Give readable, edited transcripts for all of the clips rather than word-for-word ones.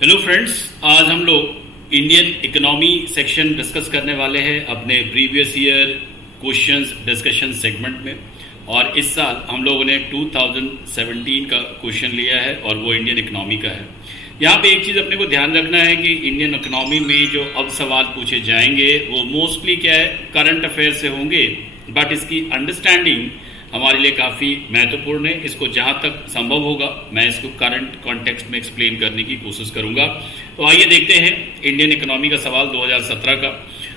Hello friends, आज हम लोग इंडियन इकोनॉमी सेक्शन डिस्कस करने वाले हैं अपने previous year questions discussion segment में। और इस साल हम लोगों ने 2017 का क्वेश्चन लिया है और वो इंडियन इकोनॉमी का है। यहाँ पे एक चीज़ अपने को ध्यान रखना है कि इंडियन इकोनॉमी में जो अब सवाल पूछे जाएंगे वो मोस्टली क्या है, करंट अफेयर से होंगे, बट इसकी अंडरस्टैंडिंग हमारे लिए काफ़ी महत्वपूर्ण है। इसको जहां तक संभव होगा मैं इसको करंट कॉन्टेक्स्ट में एक्सप्लेन करने की कोशिश करूंगा। तो आइए देखते हैं इंडियन इकोनॉमी का सवाल 2017 का।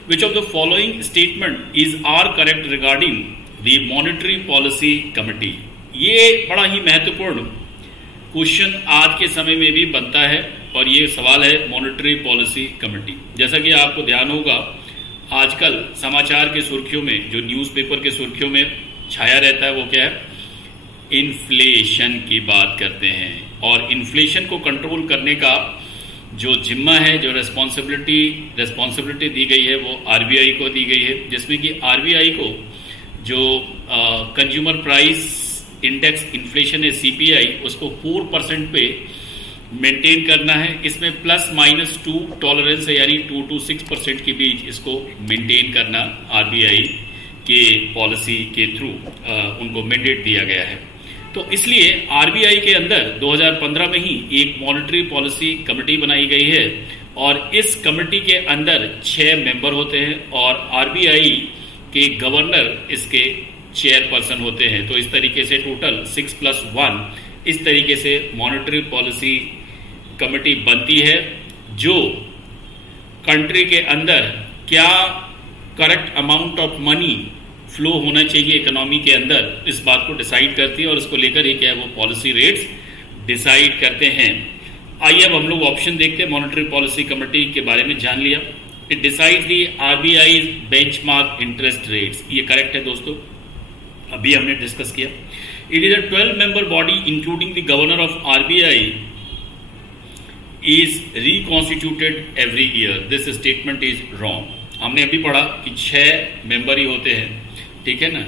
Which of the following statement is are correct regarding the monetary policy committee. ये बड़ा ही महत्वपूर्ण क्वेश्चन आज के समय में भी बनता है और ये सवाल है मॉनेटरी पॉलिसी कमेटी। जैसा कि आपको ध्यान होगा, आजकल समाचार के सुर्खियों में, जो न्यूज़पेपर के सुर्खियों में छाया रहता है, वो क्या है, इन्फ्लेशन की बात करते हैं। और इन्फ्लेशन को कंट्रोल करने का जो जिम्मा है, जो रेस्पॉन्सिबिलिटी दी गई है, वो आरबीआई को दी गई है, जिसमें कि आरबीआई को जो कंज्यूमर प्राइस इंडेक्स इन्फ्लेशन है सीपीआई, उसको 4% पे मेंटेन करना है। इसमें +-2 टॉलरेंस है, यानी 2 to 6% के बीच इसको मेंटेन करना आरबीआई के पॉलिसी के थ्रू उनको मैंडेट दिया गया है। तो इसलिए आरबीआई के अंदर 2015 में ही एक मॉनेटरी पॉलिसी कमेटी बनाई गई है और इस कमेटी के अंदर 6 मेंबर होते हैं और आरबीआई के गवर्नर इसके चेयरपर्सन होते हैं। तो इस तरीके से टोटल 6+1 इस तरीके से मॉनेटरी पॉलिसी कमेटी बनती है, जो कंट्री के अंदर क्या correct amount of money flow होना चाहिए इकोनॉमी के अंदर, इस बात को डिसाइड करती है और इसको लेकर ही क्या है, वो पॉलिसी रेट्स डिसाइड करते हैं। आइए अब हम लोग ऑप्शन देखते हैं। मॉनेटरी पॉलिसी कमेटी के बारे में जान लिया। It decide the RBI benchmark interest rates, ये करेक्ट है दोस्तों, अभी हमने डिस्कस किया। It is a 12 member body including the governor of RBI is reconstituted every year. This statement is wrong. हमने अभी पढ़ा कि 6 मेंबर ही होते हैं, ठीक है ना।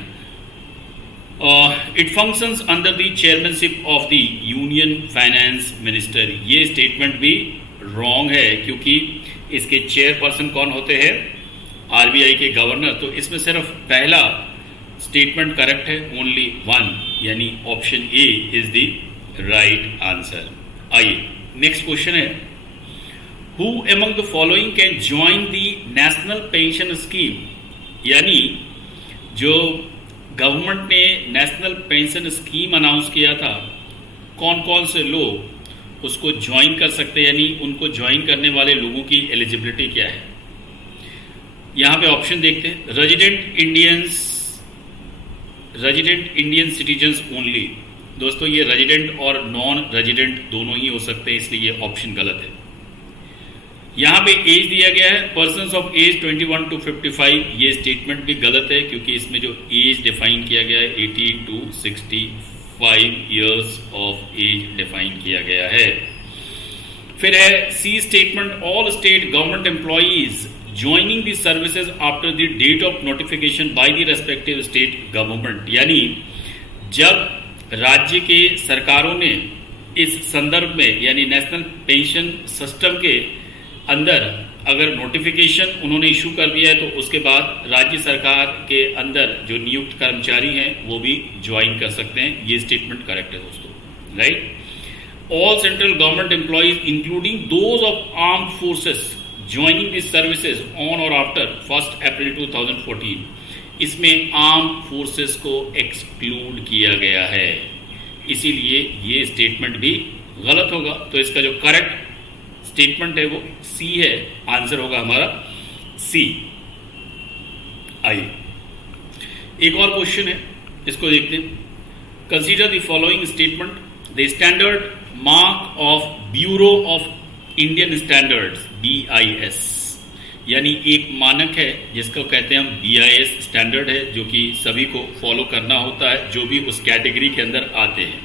It functions under the chairmanship of the union finance minister. ये स्टेटमेंट भी रॉन्ग है, क्योंकि इसके चेयरपर्सन कौन होते हैं, आरबीआई के गवर्नर। तो इसमें सिर्फ पहला स्टेटमेंट करेक्ट है, ओनली 1, यानी option A is the right answer. आइए नेक्स्ट क्वेश्चन है, who among the following can join the national pension scheme. यानी जो गवर्नमेंट ने नेशनल पेंशन स्कीम अनाउंस किया था, कौन कौन से लोग उसको ज्वाइन कर सकते हैं, यानी उनको ज्वाइन करने वाले लोगों की एलिजिबिलिटी क्या है। यहां पे ऑप्शन देखते हैं। Resident Indian citizens only. दोस्तों ये रेजिडेंट और नॉन रेजिडेंट दोनों ही हो सकते हैं, इसलिए ये ऑप्शन गलत है। यहां पे एज दिया गया है पर्सन्स ऑफ एज 21 to 55, ये स्टेटमेंट भी गलत है, क्योंकि इसमें जो एज डिफाइन किया गया है 18 to 65 years of age define किया गया है। फिर है C statement, all state government employees joining the services after the date of notification by the respective state government. यानी जब राज्य के सरकारों ने इस संदर्भ में, यानी नेशनल पेंशन सिस्टम के अंदर अगर नोटिफिकेशन उन्होंने इशू कर दिया है, तो उसके बाद राज्य सरकार के अंदर जो नियुक्त कर्मचारी हैं वो भी ज्वाइन कर सकते हैं। ये स्टेटमेंट करेक्ट है दोस्तों, right. All central government employees including those of armed forces joining this services on और आफ्टर 1 अप्रैल 2014, इसमें आर्म्ड फोर्सेस को एक्सक्लूड किया गया है, इसीलिए ये स्टेटमेंट भी गलत होगा। तो इसका जो करेक्ट स्टेटमेंट है वो सी है, आंसर होगा हमारा सी। आइए एक और क्वेश्चन है, इसको देखते हैं। Consider the following statement, the standard mark of bureau of Indian standards BIS, यानी एक मानक है जिसको कहते हैं हम BIS स्टैंडर्ड है, जो कि सभी को फॉलो करना होता है जो भी उस कैटेगरी के अंदर आते हैं।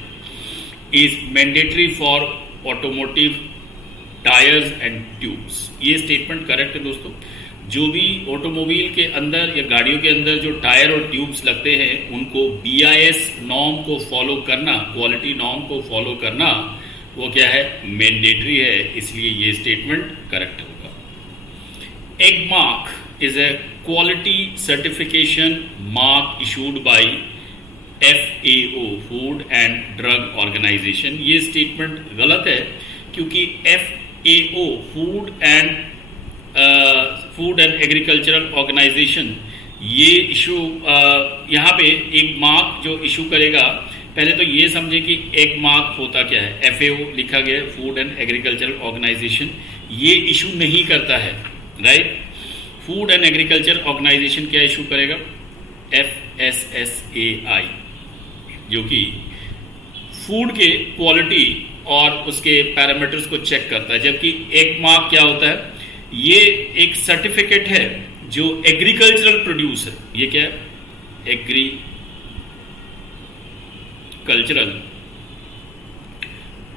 Is mandatory for automotive tyres and tubes. ये स्टेटमेंट करेक्ट है दोस्तों। जो भी ऑटोमोबाइल के अंदर या गाड़ियों के अंदर जो टायर और ट्यूब्स लगते हैं, उनको BIS नॉर्म को फॉलो करना, क्वालिटी नॉर्म को फॉलो करना वो क्या है, मैंडेटरी है, इसलिए ये स्टेटमेंट करेक्ट होगा। Agmark is a quality certification mark issued by FAO food and drug organization. ये स्टेटमेंट गलत है क्योंकि FAO food and agricultural organization ये इशू यहाँ पे एक मार्क जो इशू करेगा, पहले तो ये समझे कि एक मार्क होता क्या है। FAO लिखा गया है, फूड एंड एग्रीकल्चरल ऑर्गेनाइजेशन, ये इशू नहीं करता है, right. Food and agriculture organization क्या इशू करेगा, FSSAI, जो कि फूड के क्वालिटी और उसके पैरामीटर्स को चेक करता है। जबकि एक मार्क क्या होता है, ये एक सर्टिफिकेट है जो एग्रीकल्चरल प्रोड्यूस है। ये क्या है, एग्रीकल्चरल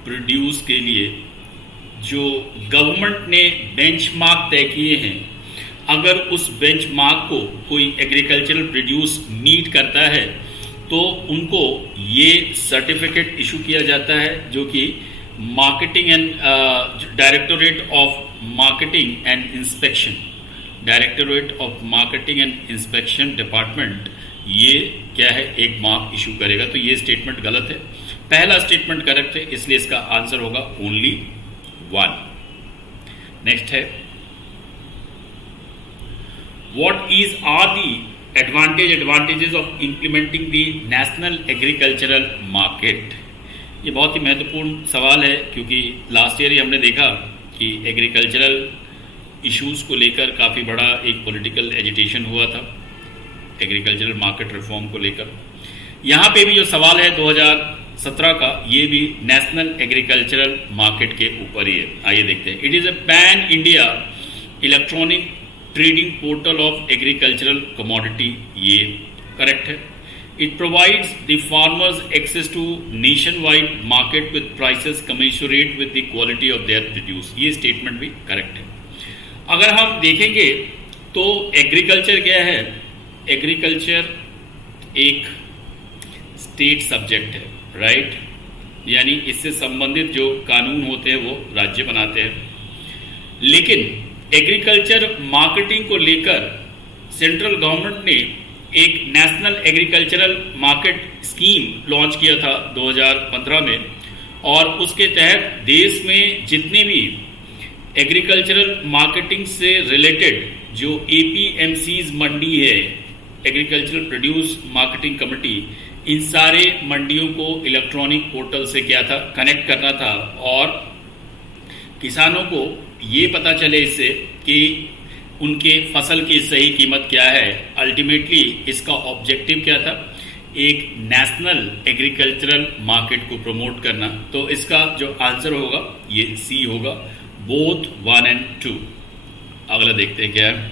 प्रोड्यूस के लिए जो गवर्नमेंट ने बेंचमार्क तय किए हैं, अगर उस बेंचमार्क को कोई एग्रीकल्चरल प्रोड्यूस मीट करता है तो उनको ये सर्टिफिकेट इशू किया जाता है, जो कि marketing and directorate of marketing and inspection, directorate of marketing and inspection department ये क्या है, एक मार्क इशू करेगा। तो ये स्टेटमेंट गलत है, पहला स्टेटमेंट करेक्ट है, इसलिए इसका आंसर होगा ओनली 1। नेक्स्ट है, what is are the advantages of implementing the national agricultural market. ये बहुत ही महत्वपूर्ण सवाल है क्योंकि लास्ट ईयर ही हमने देखा कि एग्रीकल्चरल इश्यूज को लेकर काफ़ी बड़ा एक पॉलिटिकल एजिटेशन हुआ था एग्रीकल्चरल मार्केट रिफॉर्म को लेकर। यहाँ पे भी जो सवाल है 2017 का, ये भी नेशनल एग्रीकल्चरल मार्केट के ऊपर ही है। आइए देखते हैं। It is a pan India electronic trading portal of agricultural commodity, ये करेक्ट है। It provides the farmers access to nationwide market with prices commensurate with the quality of their produce, ये statement भी correct है। अगर हम देखेंगे तो agriculture क्या है, एग्रीकल्चर एक स्टेट सब्जेक्ट है, राइट, यानी इससे संबंधित जो कानून होते हैं वो राज्य बनाते हैं। लेकिन एग्रीकल्चर मार्केटिंग को लेकर सेंट्रल गवर्नमेंट ने एक national agricultural market scheme launch किया था 2015 में, और उसके तहत देश में जितने भी एग्रीकल्चरल मार्केटिंग से रिलेटेड जो APMCs मंडी है, एग्रीकल्चरल प्रोड्यूस मार्केटिंग कमेटी, इन सारे मंडियों को इलेक्ट्रॉनिक पोर्टल से क्या था, कनेक्ट करना था, और किसानों को ये पता चले इससे कि उनके फसल की सही कीमत क्या है। अल्टीमेटली इसका ऑब्जेक्टिव क्या था, एक नेशनल एग्रीकल्चरल मार्केट को प्रमोट करना। तो इसका जो आंसर होगा ये C होगा, बोथ 1 and 2। अगला देखते हैं क्या है।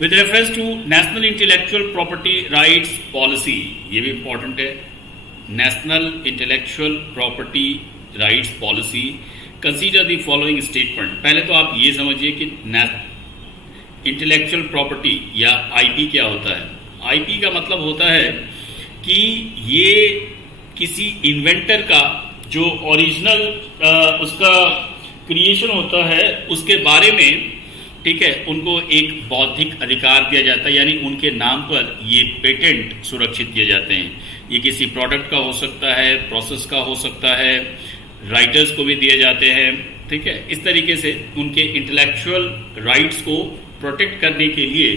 With reference to national intellectual property rights policy, ये भी इंपॉर्टेंट है। National intellectual property rights policy, consider the following statement. पहले तो आप ये समझिए कि इंटेलेक्चुअल प्रॉपर्टी या IP क्या होता है। IP का मतलब होता है कि ये किसी इन्वेंटर का जो ओरिजिनल उसका क्रिएशन होता है उसके बारे में, ठीक है, उनको एक बौद्धिक अधिकार दिया जाता है, यानी उनके नाम पर ये पेटेंट सुरक्षित किए जाते हैं। ये किसी प्रोडक्ट का हो सकता है, प्रोसेस का हो सकता है, राइटर्स को भी दिए जाते हैं, ठीक है। इस तरीके से उनके इंटेलेक्चुअल राइट्स को प्रोटेक्ट करने के लिए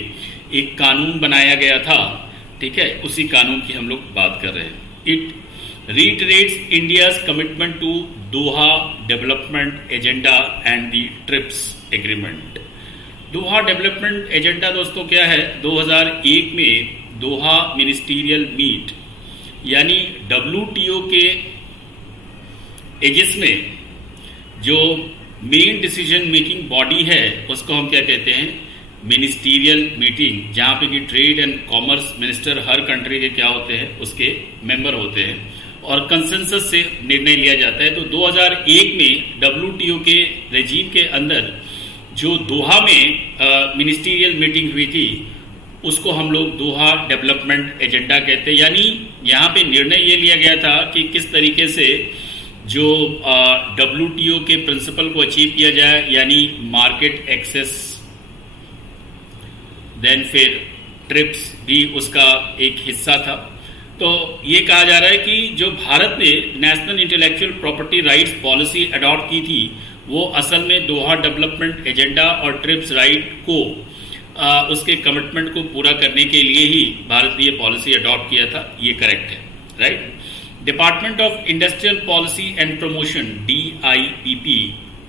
एक कानून बनाया गया था, ठीक है, उसी कानून की हम लोग बात कर रहे हैं। It reiterates India's commitment to Doha Development Agenda and the TRIPS Agreement। Doha development agenda दोस्तों क्या है, 2001 में दोहा मिनिस्टीरियल मीट यानी WTO के एजिस में जो मेन डिसीजन मेकिंग बॉडी है उसको हम क्या कहते हैं, मिनिस्टीरियल मीटिंग, जहां पे कि trade and commerce minister her country के क्या होते हैं, उसके मेंबर होते हैं और कंसेंसस से निर्णय लिया जाता है। तो 2001 में WTO के रेजीम के अंदर जो दोहा में मिनिस्टीरियल मीटिंग हुई थी उसको हम लोग दोहा डेवलपमेंट एजेंडा कहते हैं। यानी यहाँ पे निर्णय ये लिया गया था कि किस तरीके से जो WTO के प्रिंसिपल को अचीव किया जाए, यानी मार्केट एक्सेस, देन फिर ट्रिप्स भी उसका एक हिस्सा था। तो ये कहा जा रहा है कि जो भारत ने national intellectual property rights policy adopt की थी वो असल में दोहा डेवलपमेंट एजेंडा और ट्रिप्स राइट को उसके कमिटमेंट को पूरा करने के लिए ही भारत ने ये पॉलिसी अडॉप्ट किया था। ये करेक्ट है, right. Department of industrial policy and promotion DIPP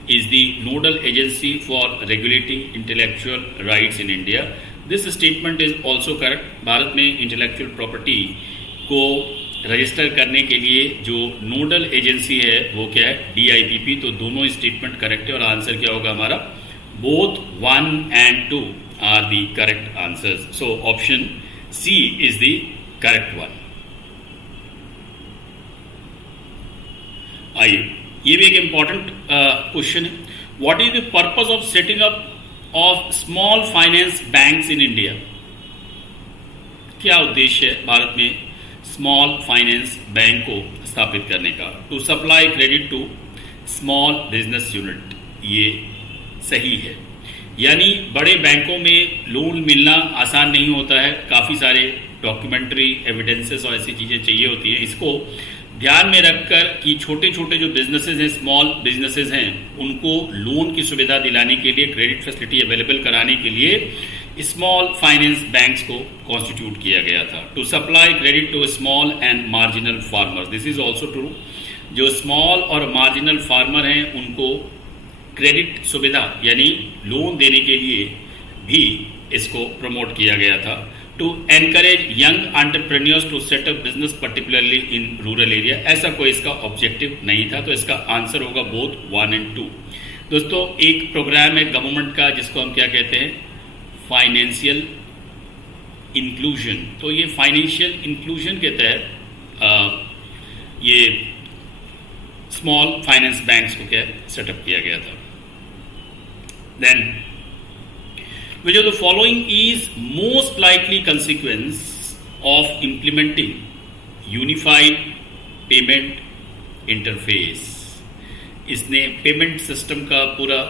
is the nodal agency for regulating intellectual rights in India. This statement is also correct. Bharat में इंटेलेक्चुअल प्रॉपर्टी को रजिस्टर करने के लिए जो नोडल एजेंसी है वो क्या है, DIPP। तो दोनों स्टेटमेंट करेक्ट है और आंसर क्या होगा हमारा, both 1 and 2 are the correct answers. So option C is the correct one. आइए, ये भी एक इंपॉर्टेंट क्वेश्चन है। What is the purpose of setting up of small finance banks in India? क्या उद्देश्य है भारत में स्मॉल फाइनेंस बैंक को स्थापित करने का? To supply credit to small business unit. ये सही है, यानी बड़े बैंकों में लोन मिलना आसान नहीं होता है, काफी सारे डॉक्यूमेंट्री एविडेंसेस और ऐसी चीजें चाहिए होती हैं। इसको ध्यान में रखकर कि छोटे छोटे जो बिजनेसेस हैं, स्मॉल बिजनेसेस हैं, उनको लोन की सुविधा दिलाने के लिए, क्रेडिट फैसिलिटी अवेलेबल कराने के लिए स्मॉल फाइनेंस बैंक्स को कॉन्स्टिट्यूट किया गया था। To supply credit to small and marginal farmers, this is also true. जो स्मॉल और मार्जिनल फार्मर हैं उनको क्रेडिट सुविधा यानी लोन देने के लिए भी इसको प्रमोट किया गया था। To encourage young entrepreneurs to set up business particularly in rural area, ऐसा कोई इसका ऑब्जेक्टिव नहीं था। तो इसका आंसर होगा बोथ 1 and 2। दोस्तों, एक प्रोग्राम है गवर्नमेंट का जिसको हम क्या कहते हैं, फाइनेंशियल इंक्लूजन। तो ये फाइनेंशियल इंक्लूजन के तहत ये स्मॉल फाइनेंस बैंक्स को क्या सेटअप किया गया था। Then which of the following is most likely consequence of implementing unified payment interface? इसने पेमेंट सिस्टम का पूरा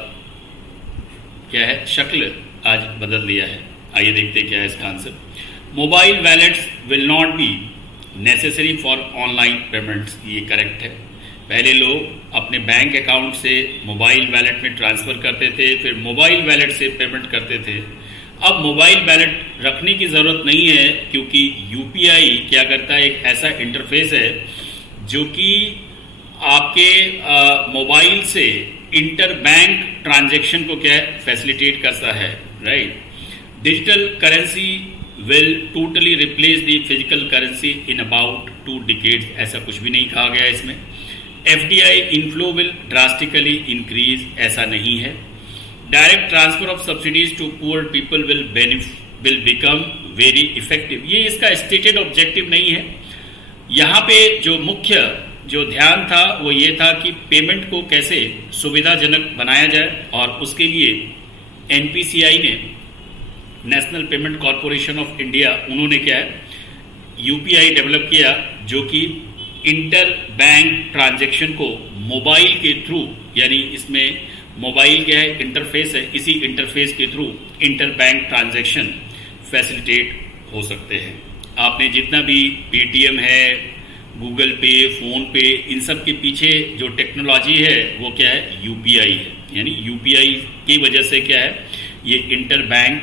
क्या है, शक्ल आज बदल दिया है। आइए देखते हैं क्या है इसका answer. Mobile wallets will not be necessary for online payments, ये करेक्ट है। पहले लोग अपने बैंक अकाउंट से मोबाइल वैलेट में ट्रांसफर करते थे, फिर मोबाइल वैलेट से पेमेंट करते थे। अब मोबाइल वैलेट रखने की जरूरत नहीं है, क्योंकि UPI क्या करता है, एक ऐसा इंटरफेस है जो कि आपके मोबाइल से इंटर बैंक ट्रांजैक्शन को क्या फैसिलिटेट करता है, right. Digital currency will totally replace the physical currency in about 2 decades, ऐसा कुछ भी नहीं कहा गया इसमें। FDI inflow will drastically increase, ऐसा नहीं है। Direct transfer of subsidies to poor people will become very effective, ये इसका स्टेटेड ऑब्जेक्टिव नहीं है। यहाँ पे जो मुख्य जो ध्यान था वो ये था कि पेमेंट को कैसे सुविधाजनक बनाया जाए, और उसके लिए NPCI ने, national payment corporation of India, उन्होंने क्या है UPI डेवलप किया, जो कि इंटर बैंक ट्रांजैक्शन को मोबाइल के थ्रू, यानी इसमें मोबाइल क्या है, इंटरफेस है, इसी इंटरफेस के through enter bank transaction facilitate हो सकते हैं। आपने जितना भी पेटीएम है, गूगल पे, फोन पे, इन सब के पीछे जो टेक्नोलॉजी है वो क्या है, UPI है। यानी UPI की वजह से क्या है, ये इंटर बैंक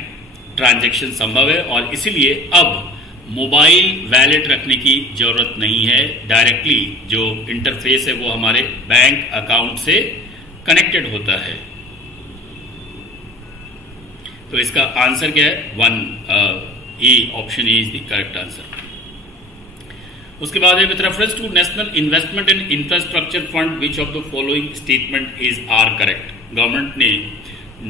ट्रांजैक्शन संभव है, और इसीलिए अब मोबाइल वैलेट रखने की जरूरत नहीं है। डायरेक्टली जो इंटरफेस है वो हमारे बैंक अकाउंट से कनेक्टेड होता है। तो इसका आंसर क्या है, 1 option A is the correct answer. उसके बाद है with reference to national investment in infrastructure fund which of the following statement is are correct? Government ने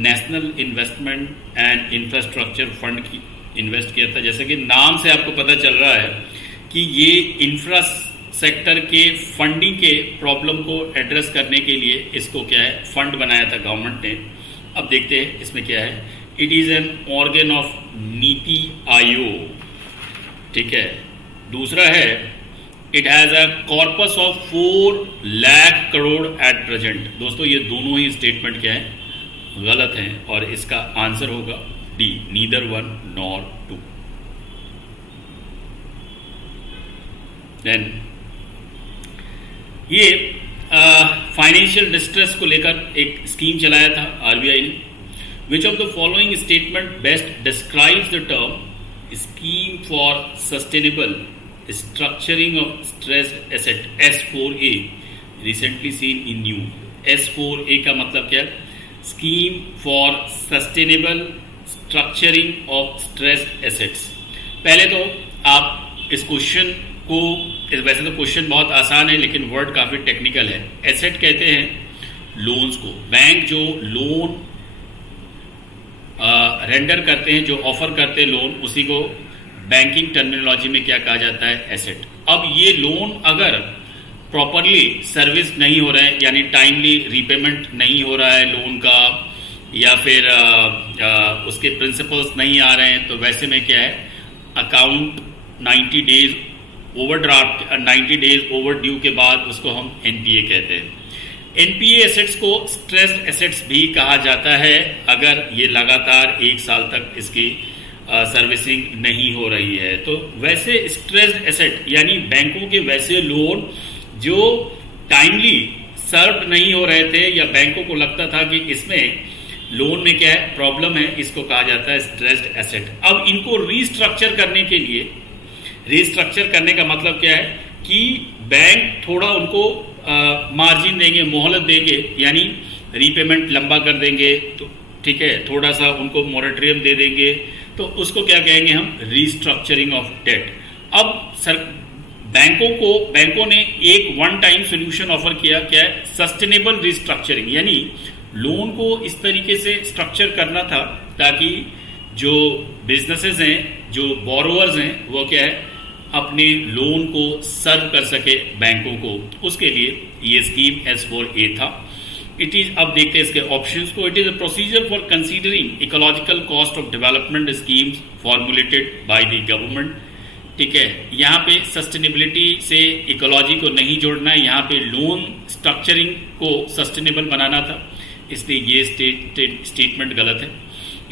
national investment and infrastructure fund की इन्वेस्ट किया था। जैसे कि नाम से आपको पता चल रहा है कि ये इंफ्रा सेक्टर के फंडिंग के प्रॉब्लम को एड्रेस करने के लिए इसको क्या है, फंड बनाया था गवर्नमेंट ने। अब देखते हैं इसमें क्या है। It is an organ of NITI Aayog, ठीक है। दूसरा है it has a corpus of 4 lakh crore at present. दोस्तों ये दोनों ही स्टेटमेंट क्या है, गलत हैं, और इसका आंसर होगा डी, नीदर 1 नॉर 2। देन ये फाइनेंशियल डिस्ट्रेस को लेकर एक स्कीम चलाया था आरबीआई ने। विच of the following statement best describes the term scheme for sustainable structuring of stressed asset, S4A, recently seen in news. S4A का मतलब क्या है, scheme for sustainable structuring of stressed assets. पहले तो आप इस क्वेश्चन को, वैसे तो क्वेश्चन बहुत आसान है लेकिन वर्ड काफी टेक्निकल है। एसेट कहते हैं लोन्स को, बैंक जो लोन रेंडर करते हैं, जो ऑफर करते हैं लोन, उसी को बैंकिंग टर्मिनोलॉजी में क्या कहा जाता है, एसेट। अब ये लोन अगर प्रॉपरली सर्विस नहीं हो रहा है, यानी टाइमली रीपेमेंट नहीं हो रहा है लोन का, या फिर उसके प्रिंसिपल्स नहीं आ रहे हैं, तो वैसे में क्या है, account 90 days overdraft, 90 days over due के बाद उसको हम एनपीए कहते हैं। एनपीए एसेट्स को स्ट्रेस्ड एसेट्स भी कहा जाता है अगर ये लगातार 1 साल तक इसकी सर्विसिंग नहीं हो रही है। तो वैसे स्ट्रेस्ड एसेट यानी बैंकों के वैसे लोन जो टाइमली सर्व नहीं हो रहे थे, या बैंकों को लगता था कि इसमें लोन में क्या है, प्रॉब्लम है, इसको कहा जाता है स्ट्रेस्ड एसेट। अब इनको रीस्ट्रक्चर करने के लिए, रीस्ट्रक्चर करने का मतलब क्या है कि बैंक थोड़ा उनको मार्जिन देंगे, मोहलत देंगे, यानी रीपेमेंट लंबा कर देंगे, तो ठीक है, थोड़ा सा उनको मोरेटोरियम दे देंगे, तो उसको क्या कहेंगे हम, रीस्ट्रक्चरिंग ऑफ डेट। अब बैंकों ने एक वन टाइम सोल्यूशन ऑफर किया, क्या है, सस्टेनेबल रीस्ट्रक्चरिंग, यानी लोन को इस तरीके से स्ट्रक्चर करना था ताकि जो बिजनेसेस हैं, जो बोरोवर्स हैं, वो क्या है, अपने लोन को सर्व कर सके बैंकों को। उसके लिए ये स्कीम S4A था। इट इज, अब देखते हैं इसके ऑप्शंस को। It is a procedure for considering ecological cost of development schemes formulated by the government. ठीक है, यहाँ पे सस्टेनेबिलिटी से इकोलॉजी को नहीं जोड़ना है, यहाँ पे लोन स्ट्रक्चरिंग को सस्टेनेबल बनाना था, इसलिए ये स्टेटमेंट गलत है।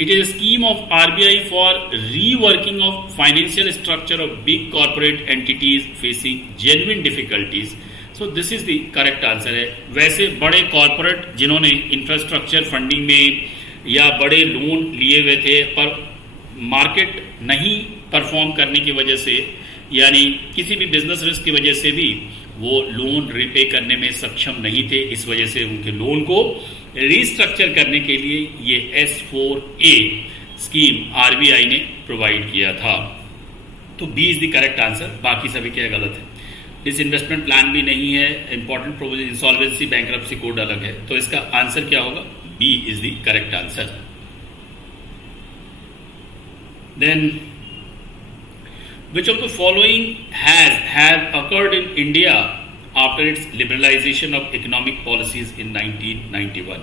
It is a scheme of RBI for reworking of financial structure of big corporate entities facing genuine difficulties. So this is the correct answer है। वैसे बड़े कॉर्पोरेट जिन्होंने इंफ्रास्ट्रक्चर फंडिंग में या बड़े लोन लिए हुए थे, पर मार्केट नहीं परफॉर्म करने की वजह से, यानी किसी भी बिजनेस रिस्क की वजह से भी वो लोन रिपे करने में सक्षम नहीं थे, इस वजह से उनके लोन को रीस्ट्रक्चर करने के लिए ये S4A स्कीम आरबीआई ने प्रोवाइड किया था। तो B is the correct answer, बाकी सभी क्या गलत है। डिसइन्वेस्टमेंट प्लान भी नहीं है, important provision, insolvency, bankruptcy code अलग है, तो इसका आंसर क्या होगा, B is the correct answer. Then which of the following has occurred in India after its liberalization of economic policies in 1991?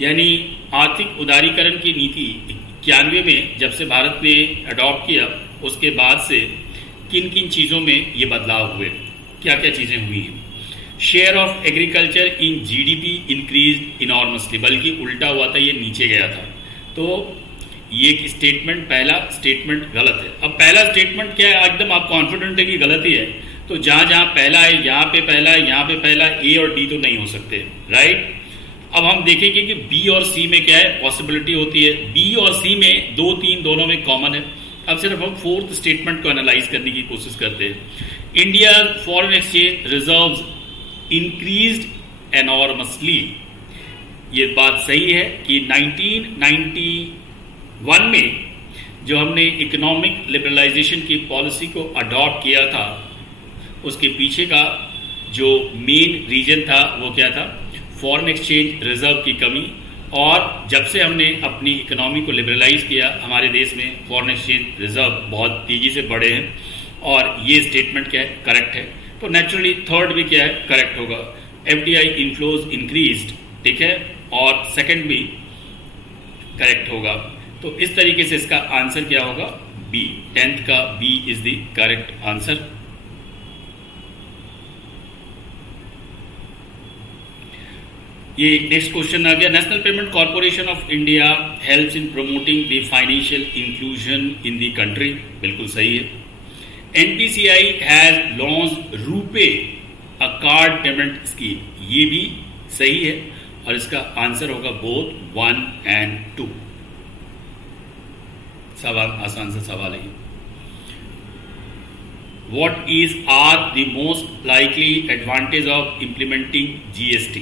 यानी आर्थिक उदारीकरण की नीति 91 में जब से भारत ने अडॉप्ट किया, उसके बाद से किन किन चीजों में ये बदलाव हुए, क्या क्या चीजें हुई हैं। Share of agriculture in GDP increase enormously, बल्कि उल्टा हुआ था, ये नीचे गया था। तो ये स्टेटमेंट, पहला स्टेटमेंट गलत है। अब पहला स्टेटमेंट क्या है, एकदम आप कॉन्फिडेंट है कि गलत ही है, तो जहां जहां पहला है, यहाँ पे पहला है, यहाँ पे पहला, ए और डी तो नहीं हो सकते, राइट। अब हम देखेंगे कि बी और सी में क्या है, पॉसिबिलिटी होती है। बी और सी में 2, 3 दोनों में कॉमन है। अब सिर्फ हम फोर्थ स्टेटमेंट को एनालाइज करने की कोशिश करते हैं। India foreign exchange reserves increased enormously, ये बात सही है कि 1991 में जो हमने इकोनॉमिक लिबरलाइजेशन की पॉलिसी को अडॉप्ट किया था, उसके पीछे का जो मेन रीजन था वो क्या था, फॉरेन एक्सचेंज रिजर्व की कमी। और जब से हमने अपनी इकोनॉमी को लिबरलाइज किया, हमारे देश में फॉरेन एक्सचेंज रिजर्व बहुत तेजी से बढ़े हैं, और ये स्टेटमेंट क्या है, करेक्ट है। तो नेचुरली थर्ड भी क्या है, करेक्ट होगा। एफडीआई इनफ्लोज इंक्रीज्ड, ठीक है, और सेकंड भी करेक्ट होगा। तो इस तरीके से इसका आंसर क्या होगा, बी, 10th का B is the correct answer. ये नेक्स्ट क्वेश्चन आ गया, national payment corporation of India helps in promoting the financial inclusion in the country, बिल्कुल सही है। NPCI has launched RuPay a card payment scheme, ये भी सही है और इसका आंसर होगा बोथ 1 and 2। सवाल आसान सा सवाल है। What is are the most likely advantage of implementing GST?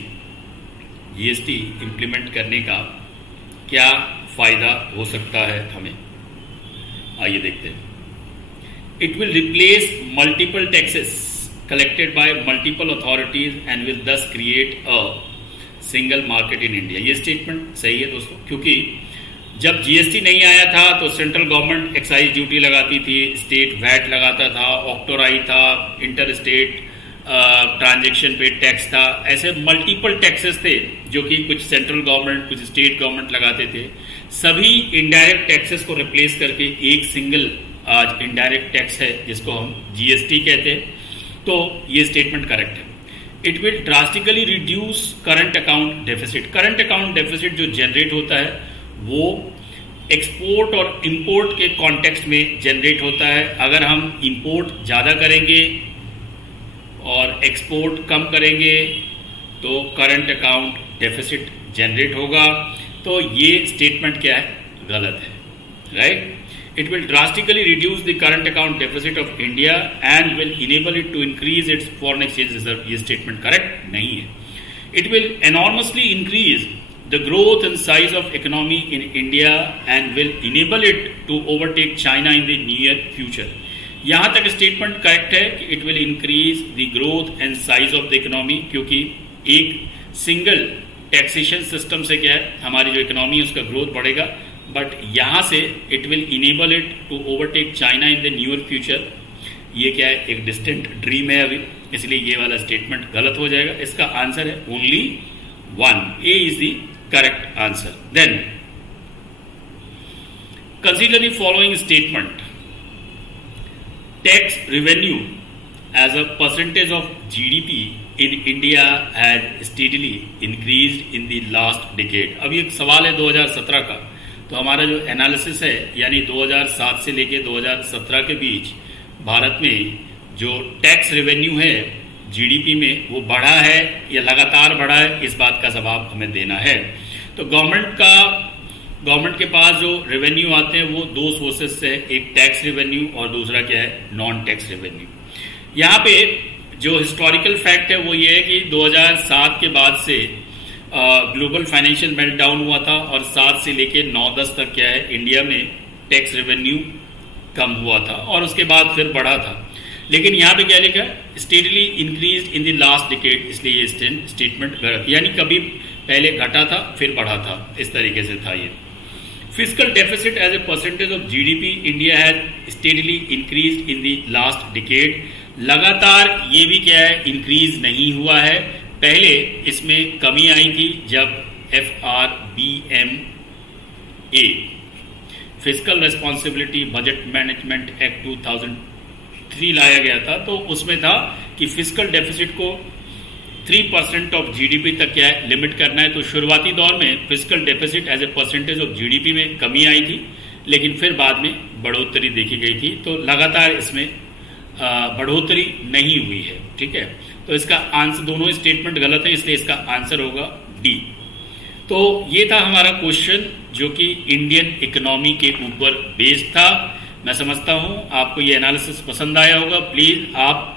GST implement करने का क्या फायदा हो सकता है हमें, आइए देखते हैं। It will replace multiple taxes collected by multiple authorities and will thus create a single market in India। ये स्टेटमेंट सही है दोस्तों, क्योंकि जब जीएसटी नहीं आया था तो सेंट्रल गवर्नमेंट एक्साइज ड्यूटी लगाती थी, स्टेट वैट लगाता था, ऑक्टोराई था, इंटर स्टेट ट्रांजैक्शन पे टैक्स था, ऐसे मल्टीपल टैक्सेस थे जो कि कुछ सेंट्रल गवर्नमेंट कुछ स्टेट गवर्नमेंट लगाते थे। सभी इनडायरेक्ट टैक्सेस को रिप्लेस करके एक सिंगल आज इनडायरेक्ट टैक्स है जिसको हम जीएसटी कहते हैं। तो ये स्टेटमेंट करेक्ट है। It will drastically reduce current account deficit. Current account deficit जो जनरेट होता है वो एक्सपोर्ट और इंपोर्ट के कॉन्टेक्स्ट में जनरेट होता है। अगर हम इंपोर्ट ज़्यादा करेंगे और एक्सपोर्ट कम करेंगे तो करंट अकाउंट डेफिसिट जनरेट होगा। तो ये स्टेटमेंट क्या है, गलत है, right. It will drastically reduce the current account deficit of India and will enable it to increase its foreign exchange reserve। ये statement correct नहीं है। It will enormously increase the growth and size of economy in India and will enable it to overtake China in the near future। यहाँ तक statement correct है कि it will increase the growth and size of the economy, क्योंकि एक single taxation system से क्या है, हमारी जो economy है उसका growth बढ़ेगा। बट यहां से it will enable it to overtake China in the near future. ये क्या है, एक डिस्टेंट ड्रीम है अभी, इसलिए ये वाला स्टेटमेंट गलत हो जाएगा। इसका आंसर है only 1, A is the correct answer. Then consider the following statement, tax revenue as a percentage of GDP in India has steadily increased in the last decade. अब ये सवाल है 2017 का, तो हमारा जो एनालिसिस है यानी 2007 से लेके 2017 के बीच भारत में जो टैक्स रेवेन्यू है जीडीपी में वो बढ़ा है या लगातार बढ़ा है, इस बात का जवाब हमें देना है। तो गवर्नमेंट के पास जो रेवेन्यू आते हैं वो दो सोर्सेज से है, एक टैक्स रेवेन्यू और दूसरा क्या है, नॉन टैक्स रेवेन्यू। यहाँ पे जो हिस्टोरिकल फैक्ट है वो ये है कि 2007 के बाद से ग्लोबल फाइनेंशियल मेल्टडाउन हुआ था और 7 से लेके 9-10 तक क्या है, इंडिया में टैक्स रेवेन्यू कम हुआ था और उसके बाद फिर बढ़ा था। लेकिन यहाँ पे क्या लिखा है, steadily increase in the last decade, इसलिए ये स्टेटमेंट गलत, यानी कभी पहले घटा था फिर बढ़ा था, इस तरीके से था ये। Fiscal deficit as a percentage of GDP India has steadily increase in the last decade. लगातार ये भी क्या है, इंक्रीज नहीं हुआ है। पहले इसमें कमी आई थी जब FRBMA fiscal responsibility budget management act 2003 लाया गया था, तो उसमें था कि फिस्कल डेफिसिट को 3% ऑफ जीडीपी तक क्या है, लिमिट करना है। तो शुरुआती दौर में fiscal deficit as a percentage of GDP में कमी आई थी, लेकिन फिर बाद में बढ़ोतरी देखी गई थी। तो लगातार इसमें बढ़ोतरी नहीं हुई है, ठीक है। तो इसका आंसर, दोनों स्टेटमेंट गलत है, इसलिए इसका आंसर होगा डी। तो ये था हमारा क्वेश्चन जो कि इंडियन इकोनॉमी के ऊपर बेस्ड था। मैं समझता हूं आपको ये एनालिसिस पसंद आया होगा। प्लीज आप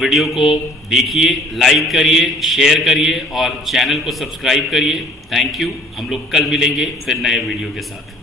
वीडियो को देखिए, लाइक करिए, शेयर करिए और चैनल को सब्सक्राइब करिए। Thank you. हम लोग कल मिलेंगे फिर नए वीडियो के साथ।